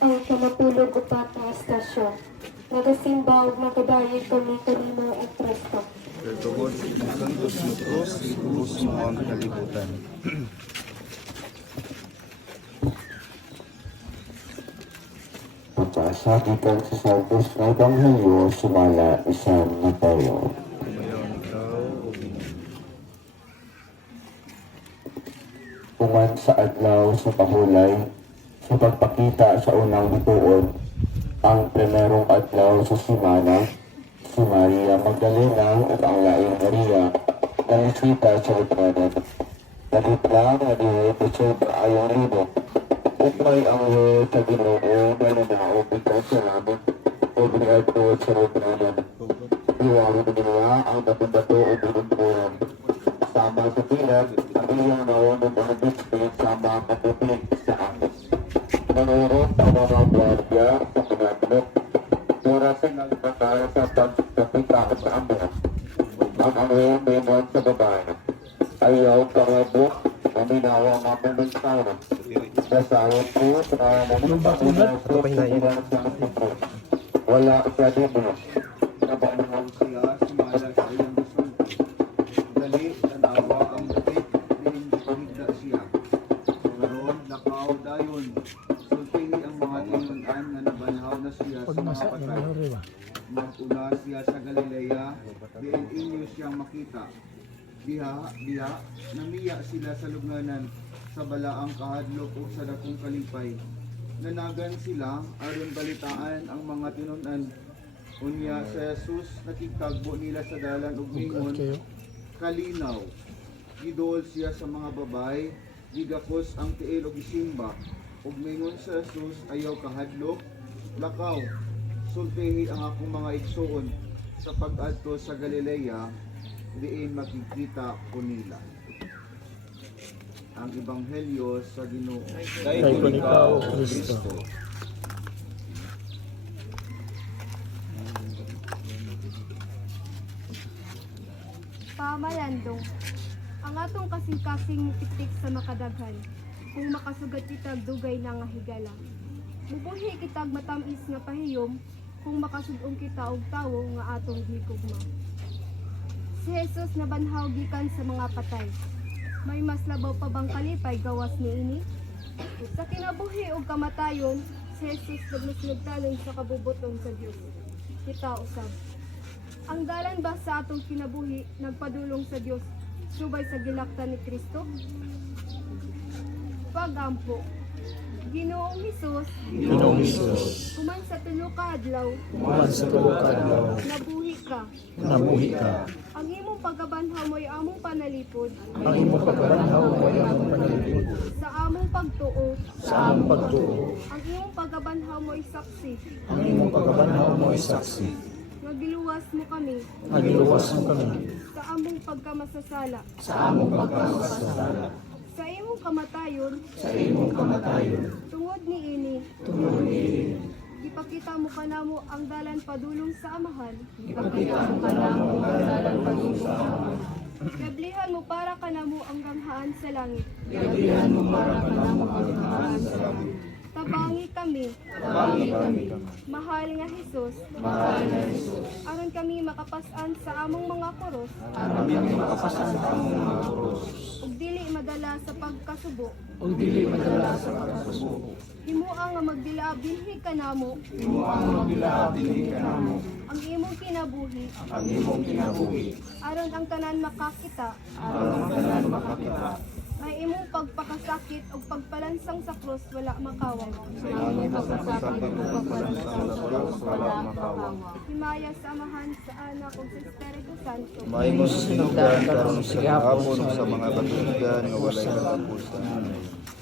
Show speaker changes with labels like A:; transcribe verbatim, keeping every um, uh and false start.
A: ang kamapulog upat na estasyon. Nagasimba ug nakadayeg kami kanimo at Kristo.
B: Tugod sa isang Diyos mo krus, krus mo ang kalibutan.
C: Pagkasa gikan sa Santos na Ebanghelyo sumala isang Mateo.
B: Ngayon ikaw, o
C: Tuman sa adlaw sa pahulay, sa pagpakita sa unang bituon, ang primerong adlaw sa simana, si Maria Magdalena at ang laing Maria na nisita sa lipanan. Nagitla na diyo ito ayong libo. Upay ang word sa Ginoo na nanaog ikaw sa laman o biniadto sa lipanan. Iwari nila ang bato-bato o binunturan. Sama sa pilag, ang iyong naon ng mga biskuit sama ang kapupig sa akin. Nanurot ang mga gwardiya sa pinabilog. Turasin ang bakara sa pagkapita sa ambulan. Ang angin menon sa babae. Ayaw karabok na minawa mga pinansana. Dasawin po sa mga pagkakita sa pagkakita sa sipro. Wala sa dibro.
B: nabangon siya, sumala sa iyong gusto. Dali, tanawa ang datig, pinigda siya. Ngaroon, nakaw dayon. Sulpini ang mga tinunan na nabanhaw na siya sa mga patay. Mag-una siya sa Galilea, diin inyo siyang makita. Diha, diha, namiya sila sa lugnanan, sa balaang kahadlok o sa dakong kalipay. Nanagan sila, aron balitaan ang mga tinunan. Unya sa Jesus, nakitagbo nila sa dalan ug mingon, kalinaw. Gidol siya sa mga babay, gigakos ang tiil og isimba. Ug mingon sa Jesus, ayaw kahadlok, lakaw. Sultihi ang akong mga igsuon sa pag-adto sa Galilea, diin makikita ko nila. Ang Ebanghelyo sa Ginoo.
D: Kay kun ikaw, Kristo.
E: Pamalandong, ang atong kasing-kasing tiktik sa makadaghan, kung makasugat kitag dugay na nga higala. Mubuhi kitag matamis nga pahiyom, kung makasudong kita og tawo nga atong higugma. Si Jesus nabanhaw gikan sa mga patay. May mas labaw pa bang kalipay gawas niini? Sa kinabuhi ug kamatayon, si Jesus nagmusnugtalon sa kabubuton sa Dios. Kita usab. Ang dalan ba sa atong kinabuhi nagpadulong sa Dios subay sa gilaktan ni Kristo? Pagampo. Ginoong Hesus,
D: Ginoong Hesus,
E: kuman sa tulo ka adlaw,
D: kuman sa tulo ka adlaw,
E: nabuhi ka.
D: nabuhi ka.
E: Ang imong pagabanhaw mo'y among panalipod
D: Ang imong pagkabanhaw ay among panalipod.
E: sa among pagtuo.
D: Sa among pagtuo,
E: Ang imong pagabanhaw mo'y saksi.
D: ang imong pagkabanhaw mo ay saksi.
E: Nagiluwas mo kami
D: Nagiluwas mo kami
E: sa among pagkamasasala.
D: sa among pagkamasasala.
E: Sa imong kamatayon,
D: Sa imong kamatayon,
E: tungod niini,
D: tungod ni
E: ipakita mo kanamo ang dalan padulong sa amahan.
D: ipakita mo kanamo ang dalan padulong sa amahan.
E: Gablihan mo para kanamo ang ganghaan sa langit.
D: Gabihan mo para kanamo ang kahaan sa langit.
E: Tabangi kami,
D: Tabangi kami,
E: mahal nga Hesus,
D: mahal na Jesus.
E: aron kami makapasan sa among mga koros,
D: Aron kami makapasan sa among mga krus.
E: ug dili madala sa pagkasubo.
D: Ug dili madala sa pagkasubo.
E: Himuang nga magdila binhi kanamo
D: Imo ang magbilaab dinhi kanamo
E: ang imong kinabuhi,
D: ang imong kinabuhi.
E: aron ang tanan makakita
D: Aron ang tanan makakita.
E: may imong pagpakasakit ug pagpalansang sa krus wala makawang.
B: Ang pagkasakit ng pagpalansang sa krus, wala makawang.
E: Himaya sa amahan sa anak ug sa Espiritu Santo.
B: May mo sinugdan karon sa hapon sa mga katuligan nga walay katapusan.